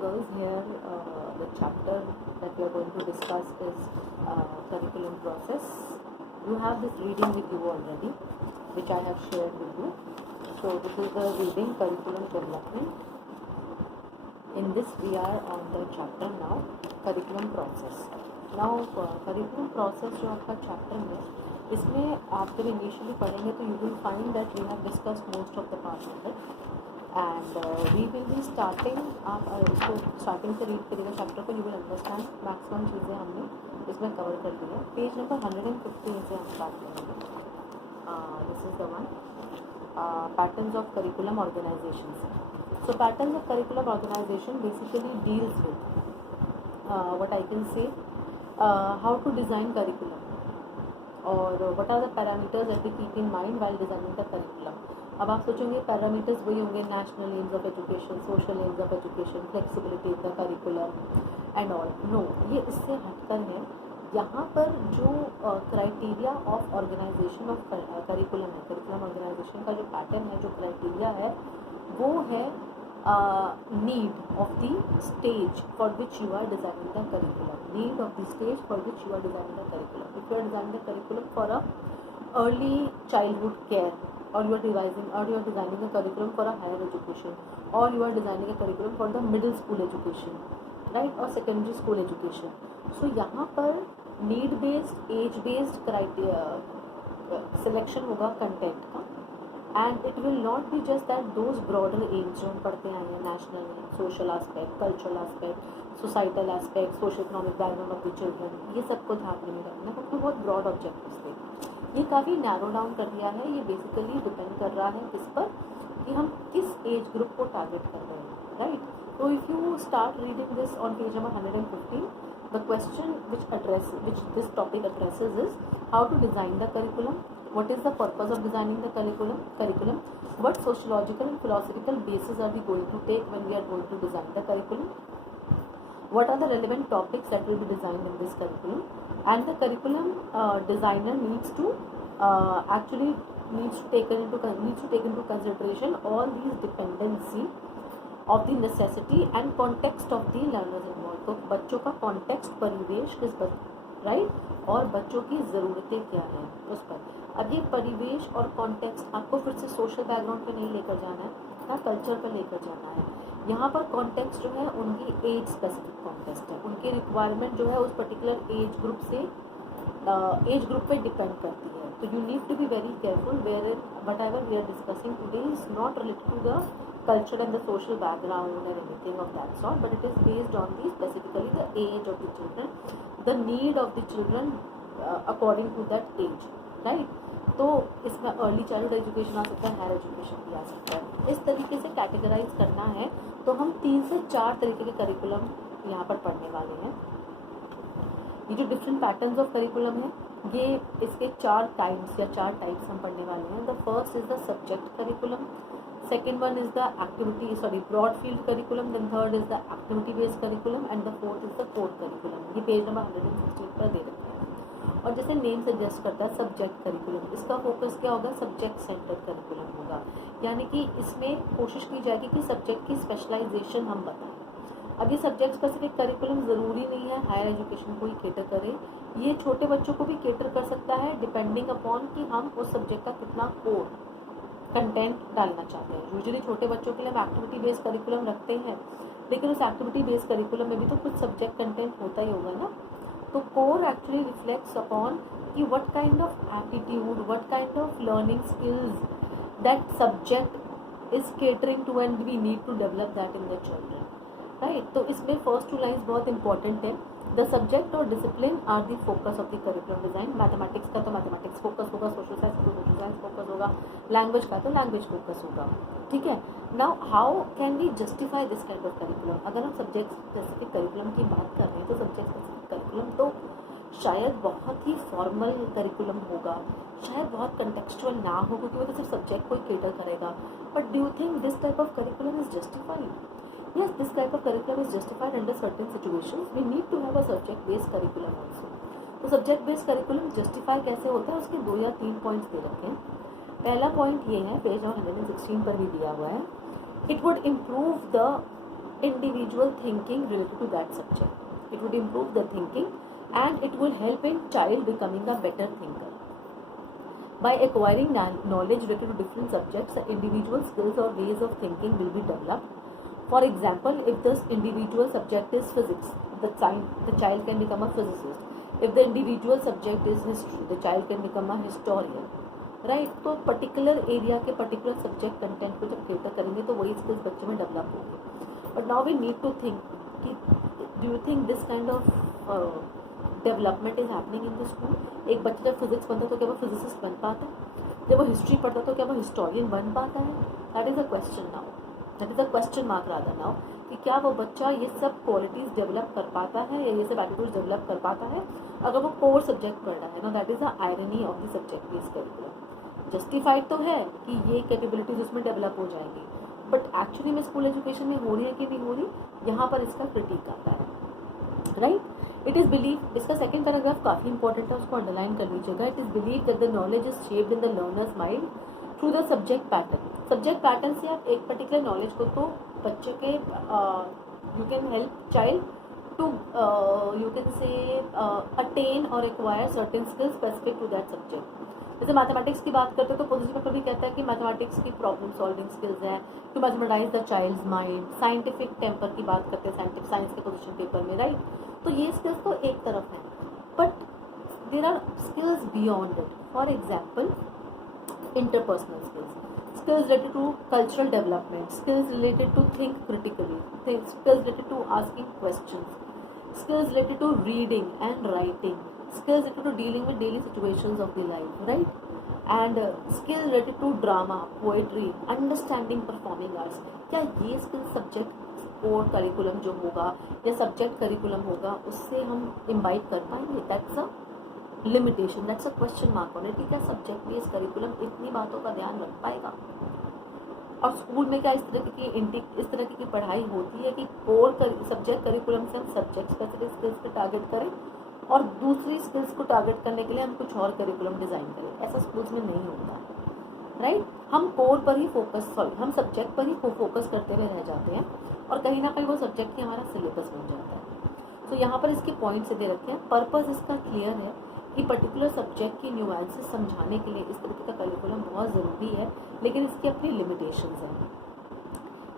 girls, here the chapter that we are going to discuss is curriculum process. You have this reading with you already, which I have shared with you. So this is the reading curriculum development. In this we are on the chapter now, curriculum process. Now curriculum process जो आपका chapter है, इसमें आप जब initially पढ़ेंगे तो you will find that we have discussed most of the parts of it. And we will be starting, आप इसको स्टार्टिंग से रीड करिएगा चैप्टर को, यू विल अंडरस्टैंड मैक्सिमम चीज़ें हमने इसमें कवर कर ली है. पेज नंबर 115 से हम स्टार्ट करेंगे. This is the one, patterns of curriculum organization. So patterns of curriculum organization basically deals with what I can say how to design curriculum और what are the parameters that we keep in mind while designing the curriculum. अब आप सोचेंगे parameters वही होंगे, national aims of education, social aims of education, flexibility in the curriculum and all. No, ये इससे हटकर है. यहाँ पर जो criteria of organisation of curriculum है, करिकुलम ऑर्गेनाइजेशन का जो पैटर्न है, जो क्राइटेरिया है, वो है need of the stage for which you are designing the curriculum. Need of the stage for which you are designing the curriculum. If you are designing the curriculum for a early childhood care, or you are designing a curriculum for a higher education, or you are designing a curriculum for the middle school education, right, or secondary school education. So यहाँ पर need based, age based criteria selection होगा content का, and it will not be just that those broader aims जो हम पढ़ते आए हैं, national aim, social aspect, cultural aspect, societal aspect, socio economic background of the children, ये सबको ध्यान में रखना, क्योंकि बहुत broad objectives थे. ये काफ़ी नैरो डाउन कर दिया है. ये बेसिकली डिपेंड कर रहा है किस पर, कि हम किस एज ग्रुप को टारगेट कर रहे हैं, राइट. तो if you start reading this on page number 115, the question which this topic addresses is how to design the curriculum, what is the purpose of designing the curriculum, what sociological and philosophical bases are we going to take when we are going to design the curriculum, what are the relevant topics that will be designed in this curriculum, and the curriculum designer needs to take into consideration all these dependency of the necessity and context of the learners involved. तो बच्चों का context, परिवेश किस पर, right, और बच्चों की ज़रूरतें क्या हैं उस पर. अब ये परिवेश और कॉन्टेक्स्ट आपको फिर से सोशल बैकग्राउंड पे नहीं लेकर जाना है, ना कल्चर पर लेकर जाना है. यहाँ पर कॉन्टेक्स्ट जो है उनकी एज स्पेसिफिक कॉन्टेक्स्ट है, उनकी रिक्वायरमेंट जो है उस पर्टिकुलर एज ग्रुप से एज ग्रुप पे डिपेंड करती है. तो you need to be very careful where whatever we are discussing today is not related to the culture and the social background and anything of that sort, but it is based on the specifically the age of the children, the need of the children according to that age, right. तो इसमें early childhood education आ सकता है, higher education भी आ सकता है. इस तरीके से कैटेगराइज करना है तो हम 3 से 4 तरीके के करिकुलम यहाँ पर पढ़ने वाले हैं. ये जो डिफरेंट पैटर्न्स ऑफ करिकुलम है, ये इसके 4 टाइप्स हम पढ़ने वाले हैं. The first is the subject curriculum, second one is the broad field curriculum, then third is the activity based curriculum, and the fourth is the core curriculum. ये page number 116 पर दे रखा है. और जैसे नेम सजेस्ट करता है subject curriculum, इसका focus क्या होगा, सब्जेक्ट सेंटर्ड करिकुलम होगा. यानी कि इसमें कोशिश की जाएगी कि सब्जेक्ट की स्पेशलाइजेशन हम बताएं. अब ये सब्जेक्ट स्पेसिफिक करिकुलम ज़रूरी नहीं है हायर एजुकेशन को ही केटर करे, ये छोटे बच्चों को भी केटर कर सकता है डिपेंडिंग अपॉन कि हम उस सब्जेक्ट का कितना कोर कंटेंट डालना चाहते हैं. यूजुअली छोटे बच्चों के लिए हम एक्टिविटी बेस्ड करिकुलम रखते हैं, लेकिन उस एक्टिविटी बेस्ड करिकुलम में भी तो कुछ सब्जेक्ट कंटेंट होता ही होगा ना. तो कोर एक्चुअली रिफ्लेक्ट्स अपॉन कि what kind of attitude, what kind of learning skills that subject is catering to and we need to develop that in the children, right. तो इसमें फर्स्ट 2 लाइन्स बहुत important है. The subject और discipline are the focus of the curriculum design. Mathematics का तो mathematics focus होगा, social science का तो सोशल साइंस फोकस होगा, लैंग्वेज का तो लैंग्वेज फोकस होगा, ठीक है. Now how can we justify this kind of curriculum. अगर हम सब्जेक्ट स्पेसिफिक करिकुलम की बात कर रहे हैं तो सब्जेक्ट स्पेसिफिक करिकुलम तो शायद बहुत ही फॉर्मल करिकुलम होगा, शायद बहुत कंटेक्चुअल ना हो, क्योंकि वो तो सिर्फ सब्जेक्ट को ही केटर करेगा. But do you think this type of curriculum is justified? Yes, this type of curriculum is justified under certain situations. We need to have a subject-based curriculum also. तो subject-based curriculum justify कैसे होता है, उसके 2 या 3 points दे रखे हैं. पहला point ये है, पेज नंबर 116 पर भी दिया हुआ है. It would improve the individual thinking related to that subject. It would improve the thinking and it will help in child becoming a better thinker. By acquiring knowledge related to different subjects, the individual skills or ways of thinking will be developed. For example, if this individual subject is physics, the child can become a physicist. If the individual subject is history, the child can become a historian. Right तो particular area के particular subject content को जब cater करेंगे तो वही skills बच्चे में develop होंगे. But now we need to think कि do you think this kind of development is happening in the school. एक बच्चा जब फिजिक्स बनता है तो क्या वो फिजिसिस्ट बन पाता है? जब वो हिस्ट्री पढ़ता है तो क्या वो हिस्टोरियन बन पाता है? That is a question now. That is a question mark rather now कि क्या वो बच्चा ये सब क्वालिटीज़ डेवलप कर पाता है या ये सब एटीट्यूड्स डेवलप कर पाता है अगर वो कोर सब्जेक्ट पढ़ रहा है ना. That is the irony of the subject based curriculum. Justified तो है कि ये कैपेबिलिटीज उसमें डेवलप हो जाएंगी, बट एक्चुअली में स्कूल एजुकेशन में हो रही है कि नहीं हो रही, यहाँ पर इसका क्रिटिक आता है. राइट. इट इज़ बिलीव, इसका सेकंड पैराग्राफ काफ़ी इंपॉर्टेंट है, उसको अंडरलाइन कर लीजिएगा. It is believe that the knowledge is shaped in the learners mind through the subject pattern. Subject pattern से आप एक पर्टिकुलर नॉलेज को तो बच्चे के you can help child to you can say attain और acquire certain skills specific to that subject. जैसे mathematics की बात करते हैं तो पोजीशन पेपर भी कहता है कि मैथमेटिक्स की प्रॉब्लम सॉल्विंग स्किल्स है to mathematise the child's mind. Scientific temper की बात करते हैं साइंस के पोजीशन पेपर में. राइट. तो ये स्किल्स तो एक तरफ हैं, but there are skills beyond it. For example interpersonal skills, skills related to cultural development, skills related to think critically, skills related to asking questions, skills related to reading and writing, skills related to dealing with daily situations of the life, right? And skill related to drama, poetry, understanding performing arts. क्या ये skill subject और curriculum जो होगा या subject curriculum होगा उससे हम imbibe कर पाएंगे? That's a limitation, that's a question mark on it. कि क्या सब्जेक्ट बेस्ड करिकुलम इतनी बातों का ध्यान रख पाएगा? और स्कूल में क्या इस तरह की पढ़ाई होती है कि कोर सब्जेक्ट करिकुलम से हम सब्जेक्ट स्पेसिफिक स्किल्स को टारगेट करें और दूसरी स्किल्स को टारगेट करने के लिए हम कुछ और करिकुलम डिज़ाइन करें? ऐसा स्कूल्स में नहीं होता है. राइट. हम कोर पर ही हम सब्जेक्ट पर ही फोकस करते हुए रह जाते हैं और कहीं ना कहीं वो सब्जेक्ट ही हमारा सिलेबस बन जाता है. तो यहाँ पर इसके पॉइंट्स दे रखे हैं. पर्पस इसका क्लियर है कि पर्टिकुलर सब्जेक्ट की न्यूएंसेस समझाने के लिए इस तरीके का करिकुलम बहुत ज़रूरी है, लेकिन इसकी अपनी लिमिटेशंस हैं.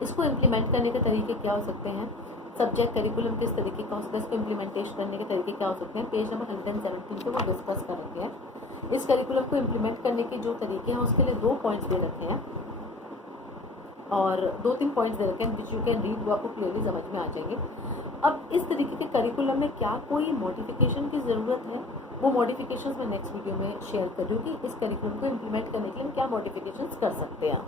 इसको इम्प्लीमेंट करने के तरीके क्या हो सकते हैं? सब्जेक्ट करिकुलम किस तरीके का हो सकता है, इसको इम्प्लीमेंटेशन करने के तरीके क्या हो सकते हैं? पेज नंबर 117 पे वो डिस्कस कर रखे हैं. इस करिकुलम को इम्प्लीमेंट करने के जो तरीके हैं उसके लिए 2 पॉइंट्स दे रखे हैं और 2-3 पॉइंट्स दे रखे हैं विच यू कैन रीड, वो आपको क्लियरली समझ में आ जाएंगे. अब इस तरीके के करिकुलम में क्या कोई मॉडिफिकेशन की ज़रूरत है? वो मॉडिफिकेशंस मैं नेक्स्ट वीडियो में शेयर कर रही हूँ कि इस करिकुलम को इम्प्लीमेंट करने के लिए हम क्या मॉडिफिकेशंस कर सकते हैं.